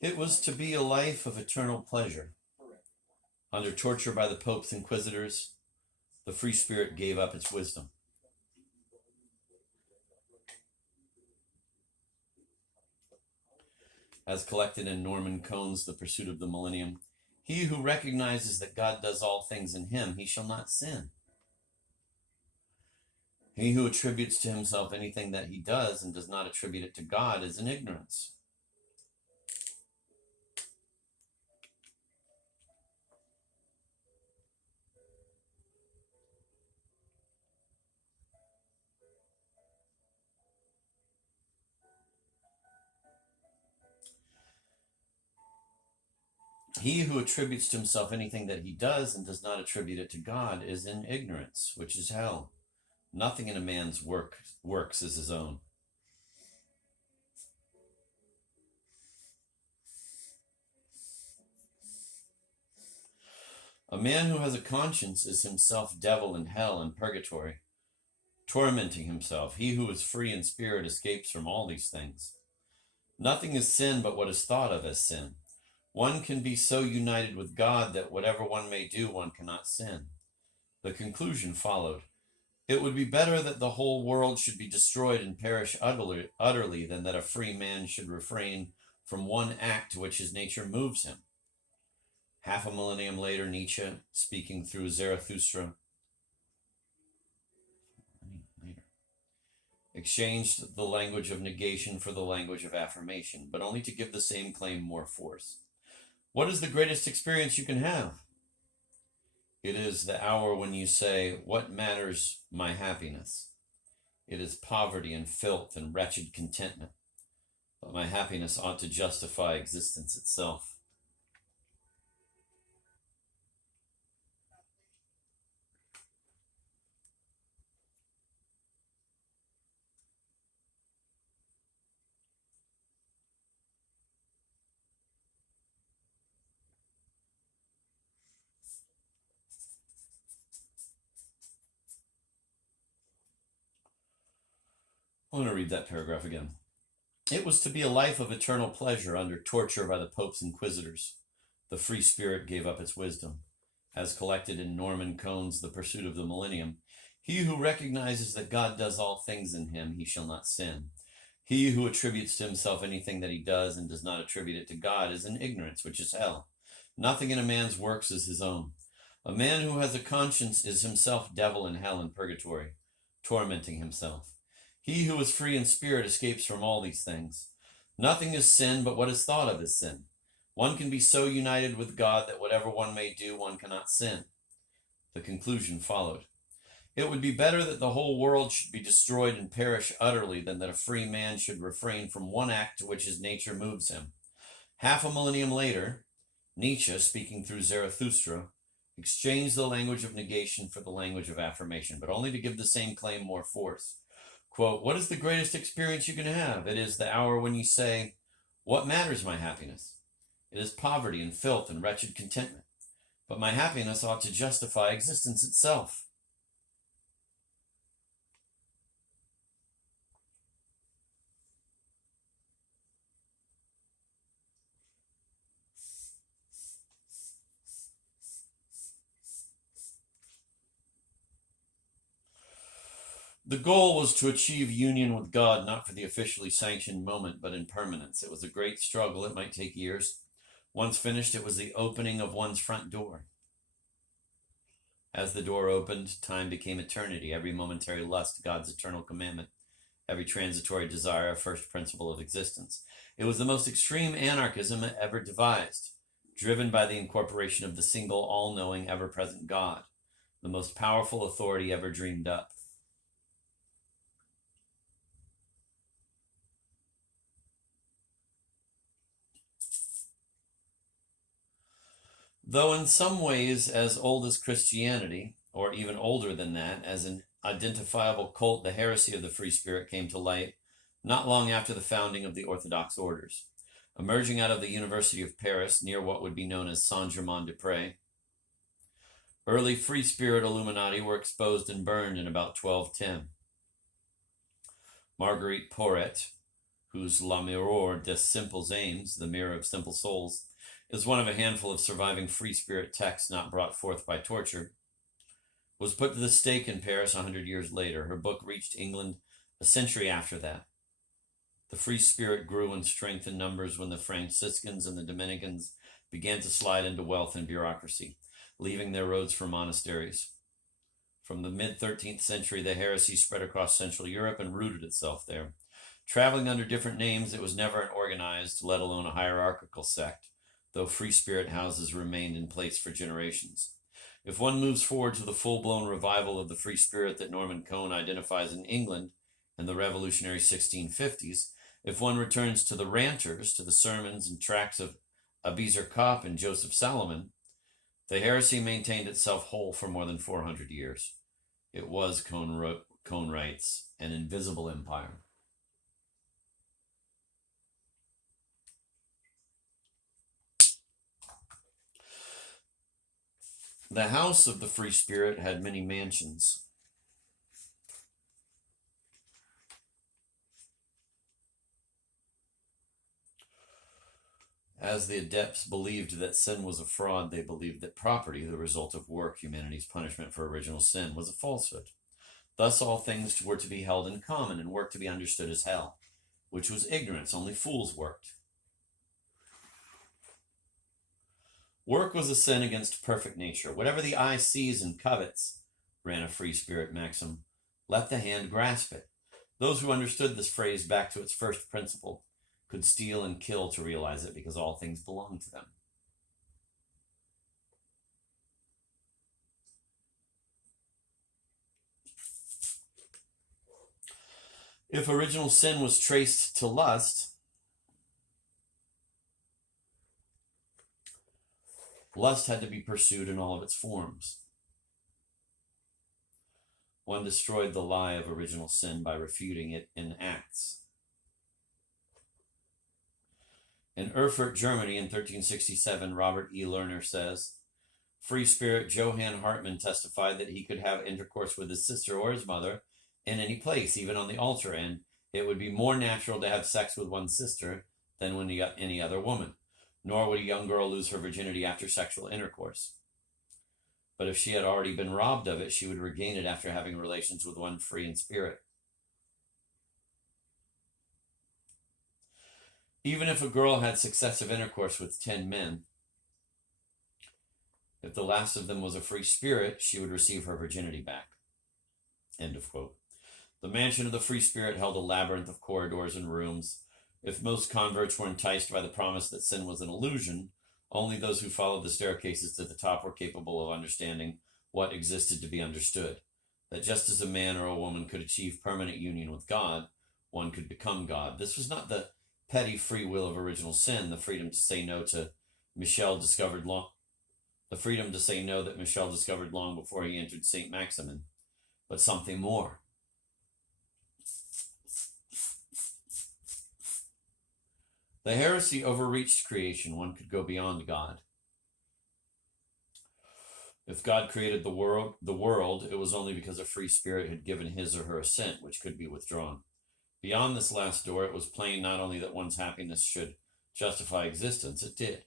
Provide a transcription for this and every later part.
It was to be a life of eternal pleasure. Under torture by the Pope's inquisitors, the free spirit gave up its wisdom. As collected in Norman Cohn's The Pursuit of the Millennium, he who recognizes that God does all things in him, he shall not sin. He who attributes to himself anything that he does and does not attribute it to God is in ignorance. He who attributes to himself anything that he does and does not attribute it to God is in ignorance, which is hell. Nothing in a man's works is his own. A man who has a conscience is himself devil in hell and purgatory, tormenting himself. He who is free in spirit escapes from all these things. Nothing is sin but what is thought of as sin. One can be so united with God that whatever one may do, one cannot sin. The conclusion followed. It would be better that the whole world should be destroyed and perish utterly than that a free man should refrain from one act to which his nature moves him. Half a millennium later, Nietzsche, speaking through Zarathustra, exchanged the language of negation for the language of affirmation, but only to give the same claim more force. What is the greatest experience you can have? It is the hour when you say, "What matters my happiness? It is poverty and filth and wretched contentment. But my happiness ought to justify existence itself." I want to read that paragraph again. It was to be a life of eternal pleasure under torture by the Pope's inquisitors. The free spirit gave up its wisdom. As collected in Norman Cohn's The Pursuit of the Millennium, he who recognizes that God does all things in him, he shall not sin. He who attributes to himself anything that he does and does not attribute it to God is in ignorance, which is hell. Nothing in a man's works is his own. A man who has a conscience is himself devil in hell and purgatory, tormenting himself. He who is free in spirit escapes from all these things. Nothing is sin but what is thought of as sin. One can be so united with God that whatever one may do, one cannot sin. The conclusion followed. It would be better that the whole world should be destroyed and perish utterly than that a free man should refrain from one act to which his nature moves him. Half a millennium later, Nietzsche, speaking through Zarathustra, exchanged the language of negation for the language of affirmation, but only to give the same claim more force. Quote, "What is the greatest experience you can have? It is the hour when you say, 'What matters my happiness? It is poverty and filth and wretched contentment. But my happiness ought to justify existence itself.'" The goal was to achieve union with God, not for the officially sanctioned moment, but in permanence. It was a great struggle. It might take years. Once finished, it was the opening of one's front door. As the door opened, time became eternity. Every momentary lust, God's eternal commandment. Every transitory desire, a first principle of existence. It was the most extreme anarchism ever devised, driven by the incorporation of the single, all-knowing, ever-present God, the most powerful authority ever dreamed up. Though in some ways as old as Christianity, or even older than that, as an identifiable cult, the heresy of the Free Spirit came to light not long after the founding of the Orthodox orders. Emerging out of the University of Paris, near what would be known as Saint-Germain-des-Prés, early Free Spirit Illuminati were exposed and burned in about 1210. Marguerite Porete, whose La Mirror des Simples Aims, the Mirror of Simple Souls, is one of a handful of surviving free spirit texts not brought forth by torture, was put to the stake in Paris 100 years later. Her book reached England a century after that. The free spirit grew in strength and numbers when the Franciscans and the Dominicans began to slide into wealth and bureaucracy, leaving their roads for monasteries. From the mid-13th century, the heresy spread across Central Europe and rooted itself there. Traveling under different names, it was never an organized, let alone a hierarchical sect, though free spirit houses remained in place for generations. If one moves forward to the full-blown revival of the free spirit that Norman Cohn identifies in England in the revolutionary 1650s, if one returns to the ranters, to the sermons and tracts of Abiezer Kopp and Joseph Salomon, the heresy maintained itself whole for more than 400 years. It was, Cohn writes, an invisible empire. The house of the free spirit had many mansions. As the adepts believed that sin was a fraud, they believed that property, the result of work, humanity's punishment for original sin, was a falsehood. Thus all things were to be held in common and work to be understood as hell, which was ignorance. Only fools worked. Work was a sin against perfect nature. Whatever the eye sees and covets, ran a free spirit maxim, let the hand grasp it. Those who understood this phrase back to its first principle could steal and kill to realize it, because all things belonged to them. If original sin was traced to lust, lust had to be pursued in all of its forms. One destroyed the lie of original sin by refuting it in acts. In Erfurt, Germany, in 1367, Robert E. Lerner says, free spirit Johann Hartmann testified that he could have intercourse with his sister or his mother in any place, even on the altar, and it would be more natural to have sex with one's sister than with any other woman, nor would a young girl lose her virginity after sexual intercourse. But if she had already been robbed of it, she would regain it after having relations with one free in spirit. Even if a girl had successive intercourse with 10 men, if the last of them was a free spirit, she would receive her virginity back. End of quote. The mansion of the free spirit held a labyrinth of corridors and rooms. If most converts were enticed by the promise that sin was an illusion, only those who followed the staircases to the top were capable of understanding what existed to be understood. That just as a man or a woman could achieve permanent union with God, one could become God. This was not the petty free will of original sin, the freedom to say no to Michel discovered long, the freedom to say no that Michel discovered long before he entered Saint Maximin, but something more. The heresy overreached creation. One could go beyond God. If God created the world, it was only because a free spirit had given his or her assent, which could be withdrawn. Beyond this last door, it was plain not only that one's happiness should justify existence, it did.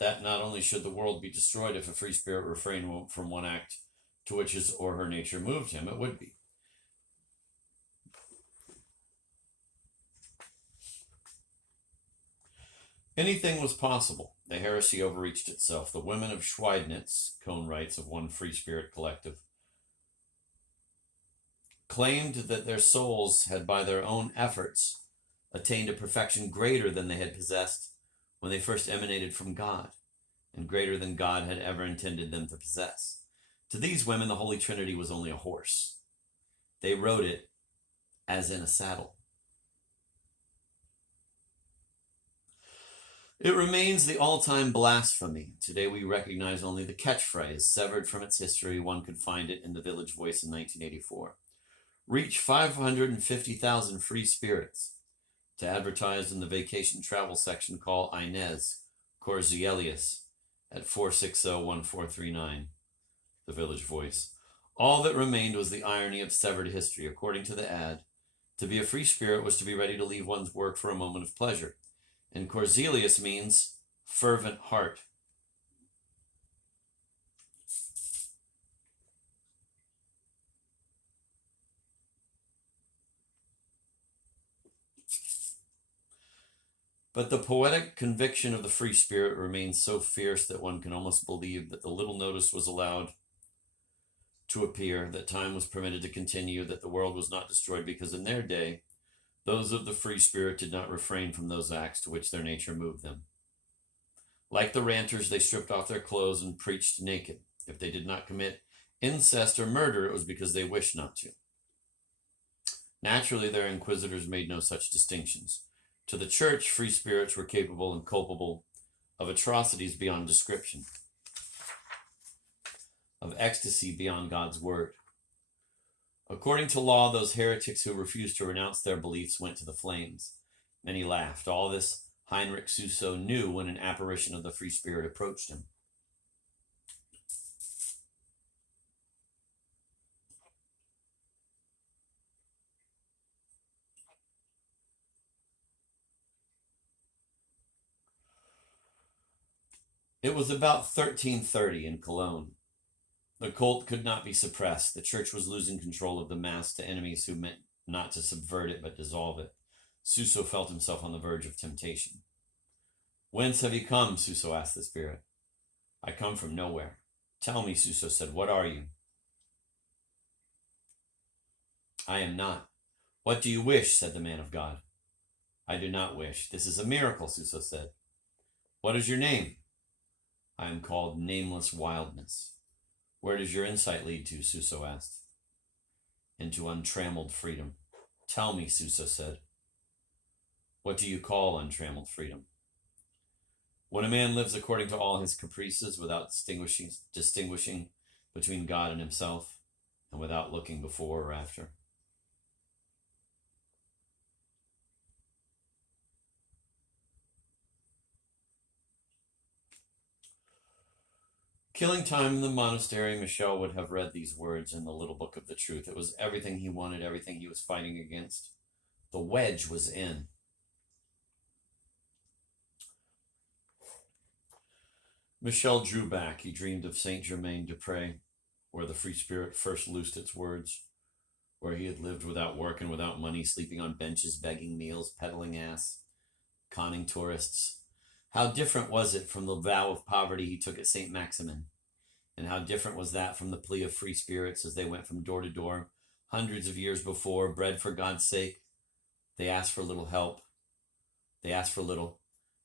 That not only should the world be destroyed if a free spirit refrained from one act to which his or her nature moved him, it would be. Anything was possible. The heresy overreached itself. The women of Schweidnitz, Cohn writes of one free spirit collective, claimed that their souls had by their own efforts attained a perfection greater than they had possessed when they first emanated from God, and greater than God had ever intended them to possess. To these women, the Holy Trinity was only a horse. They rode it as in a saddle. It remains the all-time blasphemy. Today we recognize only the catchphrase. Severed from its history, one could find it in the Village Voice in 1984. Reach 550,000 free spirits. To advertise in the vacation travel section, call Inez Corzielius at 460-1439. The Village Voice. All that remained was the irony of severed history. According to the ad, To be a free spirit was to be ready to leave one's work for a moment of pleasure. And Corzelius means fervent heart. But the poetic conviction of the free spirit remains so fierce that one can almost believe that the little notice was allowed to appear, that time was permitted to continue, that the world was not destroyed, because in their day, those of the free spirit did not refrain from those acts to which their nature moved them. Like the ranters, they stripped off their clothes and preached naked. If they did not commit incest or murder, it was because they wished not to. Naturally, their inquisitors made no such distinctions. To the church, free spirits were capable and culpable of atrocities beyond description, of ecstasy beyond God's word. According to law, those heretics who refused to renounce their beliefs went to the flames. Many laughed. All this Heinrich Suso knew when an apparition of the free spirit approached him. It was about 1330 in Cologne. The cult could not be suppressed. The church was losing control of the mass to enemies who meant not to subvert it but dissolve it. Suso felt himself on the verge of temptation. Whence have you come? Suso asked the spirit. I come from nowhere. Tell me, Suso said, what are you? I am not. What do you wish? Said the man of God. I do not wish. This is a miracle, Suso said. What is your name? I am called Nameless Wildness. Where does your insight lead to? Suso asked. Into untrammeled freedom. Tell me, Suso said. What do you call untrammeled freedom? When a man lives according to all his caprices without distinguishing between God and himself, and without looking before or after. Killing time in the monastery, Michel would have read these words in the little book of the truth. It was everything he wanted, everything he was fighting against. The wedge was in. Michel drew back. He dreamed of Saint-Germain-des-Prés, where the free spirit first loosed its words, where he had lived without work and without money, sleeping on benches, begging meals, peddling ass, conning tourists. How different was it from the vow of poverty he took at St. Maximin? And how different was that from the plea of free spirits as they went from door to door, hundreds of years before, bread for God's sake? They asked for little help. They asked for little,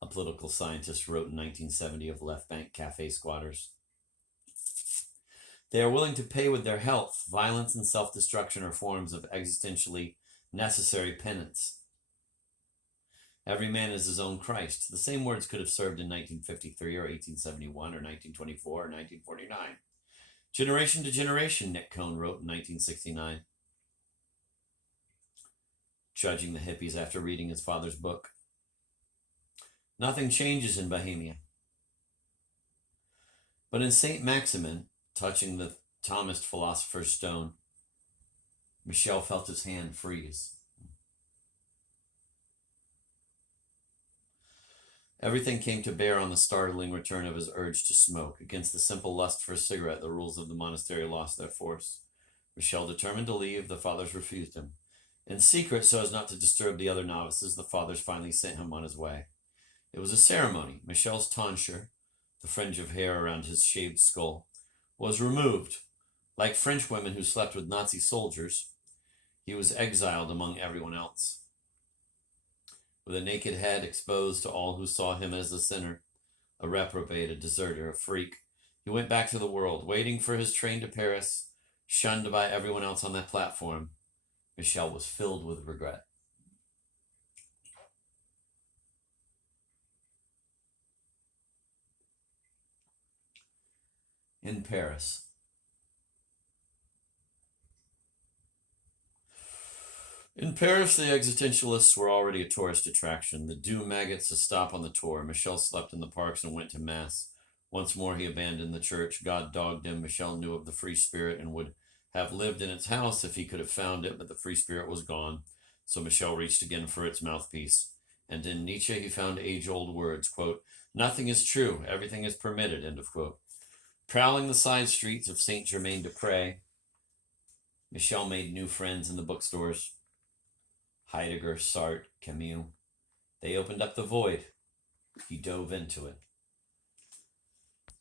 a political scientist wrote in 1970 of left bank cafe squatters. They are willing to pay with their health. Violence and self-destruction are forms of existentially necessary penance. Every man is his own Christ. The same words could have served in 1953 or 1871 or 1924 or 1949. Generation to generation, Nick Cohn wrote in 1969, judging the hippies after reading his father's book. Nothing changes in Bohemia. But in St. Maximin, touching the Thomist philosopher's stone, Michel felt his hand freeze. Everything came to bear on the startling return of his urge to smoke. Against the simple lust for a cigarette, the rules of the monastery lost their force. Michel determined to leave. The fathers refused him. In secret, so as not to disturb the other novices, the fathers finally sent him on his way. It was a ceremony. Michel's tonsure, the fringe of hair around his shaved skull, was removed. Like French women who slept with Nazi soldiers, he was exiled among everyone else. With a naked head exposed to all who saw him as a sinner, a reprobate, a deserter, a freak, he went back to the world, waiting for his train to Paris, shunned by everyone else on that platform. Michel was filled with regret. In Paris. In Paris, the existentialists were already a tourist attraction. The doom maggots a stop on the tour. Michel slept in the parks and went to mass. Once more he abandoned the church. God dogged him. Michel knew of the free spirit and would have lived in its house if he could have found it, but the free spirit was gone. So Michel reached again for its mouthpiece. And in Nietzsche he found age-old words, quote, "Nothing is true, everything is permitted," end of quote. Prowling the side streets of Saint-Germain-des-Prés, Michel made new friends in the bookstores. Heidegger, Sartre, Camus. They opened up the void. He dove into it.